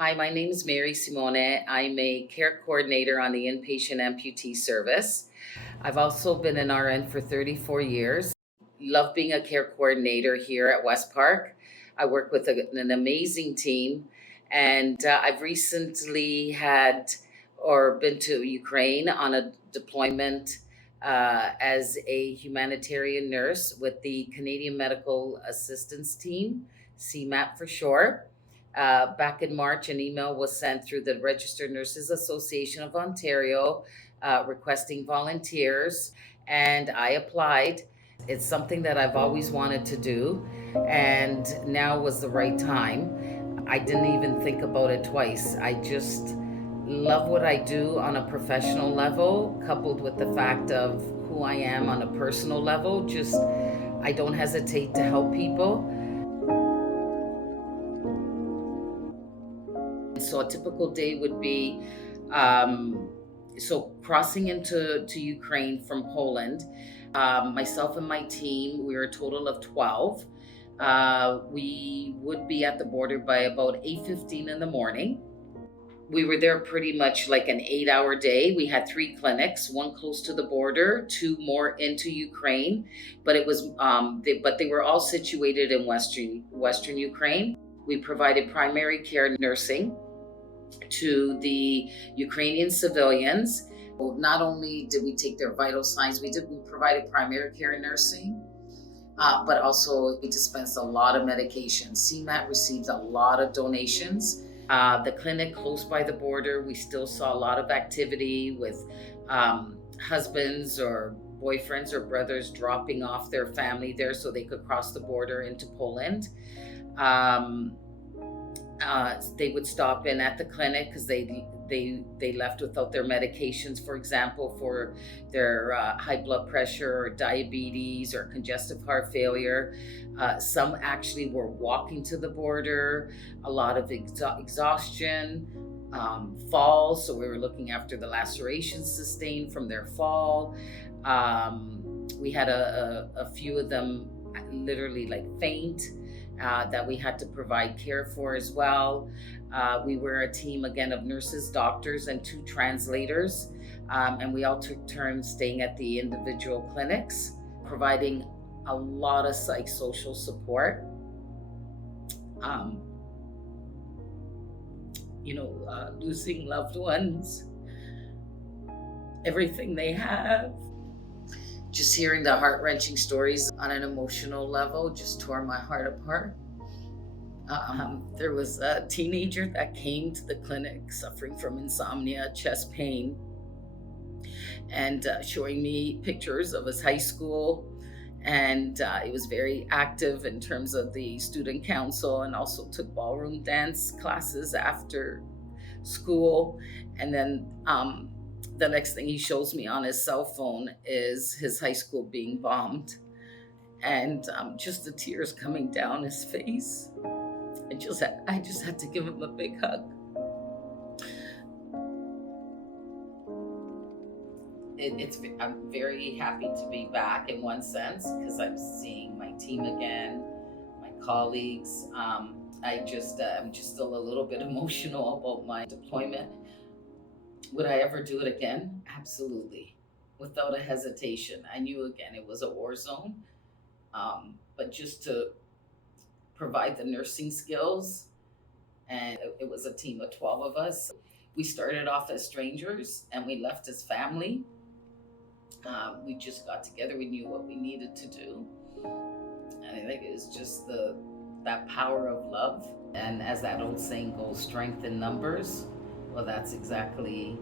Hi, my name is Mary Simone. I'm a care coordinator on the inpatient amputee service. I've also been an RN for 34 years. Love being a care coordinator here at West Park. I work with an amazing team, and I've recently had or been to Ukraine on a deployment as a humanitarian nurse with the Canadian Medical Assistance Team, CMAT for short. Back in March, an email was sent through the Registered Nurses Association of Ontario requesting volunteers, and I applied. It's something that I've always wanted to do, and now was the right time. I didn't even think about it twice. I just love what I do on a professional level, coupled with the fact of who I am on a personal level. Just, I don't hesitate to help people. So a typical day would be crossing into Ukraine from Poland. Myself and my team, we were a total of 12. We would be at the border by about 8:15 in the morning. We were there pretty much like an 8-hour day. We had 3 clinics, one close to the border, 2 more into Ukraine, but it was they were all situated in western Ukraine. We provided primary care nursing to the Ukrainian civilians. Not only did we take their vital signs, we provided primary care nursing, but also we dispensed a lot of medication. CMAT received a lot of donations. The clinic close by the border, we still saw a lot of activity with husbands or boyfriends or brothers dropping off their family there so they could cross the border into Poland. They would stop in at the clinic because they left without their medications, for example, for their high blood pressure or diabetes or congestive heart failure. Some actually were walking to the border, a lot of exhaustion, falls. So we were looking after the lacerations sustained from their fall. We had a few of them literally like faint. That we had to provide care for as well. We were a team again of nurses, doctors, and 2 translators, and we all took turns staying at the individual clinics, providing a lot of psychosocial support. Losing loved ones, everything they have. Just hearing the heart-wrenching stories on an emotional level just tore my heart apart. There was a teenager that came to the clinic suffering from insomnia, chest pain, and showing me pictures of his high school. And he was very active in terms of the student council and also took ballroom dance classes after school. And then the next thing he shows me on his cell phone is his high school being bombed, and just the tears coming down his face. I just had to give him a big hug. I'm very happy to be back in one sense because I'm seeing my team again, my colleagues. I'm just still a little bit emotional about my deployment. Would I ever do it again? Absolutely, without a hesitation. I knew again it was a war zone, but just to provide the nursing skills, and it was a team of 12 of us. We started off as strangers and we left as family. We just got together, we knew what we needed to do. And I think it was just that power of love. And as that old saying goes, strength in numbers. Well, that's exactly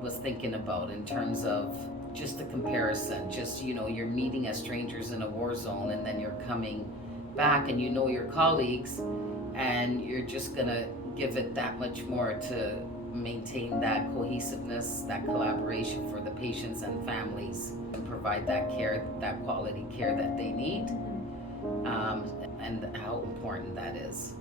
was thinking about in terms of just the comparison. Just, you're meeting as strangers in a war zone and then you're coming back and your colleagues and you're just going to give it that much more to maintain that cohesiveness, that collaboration for the patients and families and provide that care, that quality care that they need, and how important that is.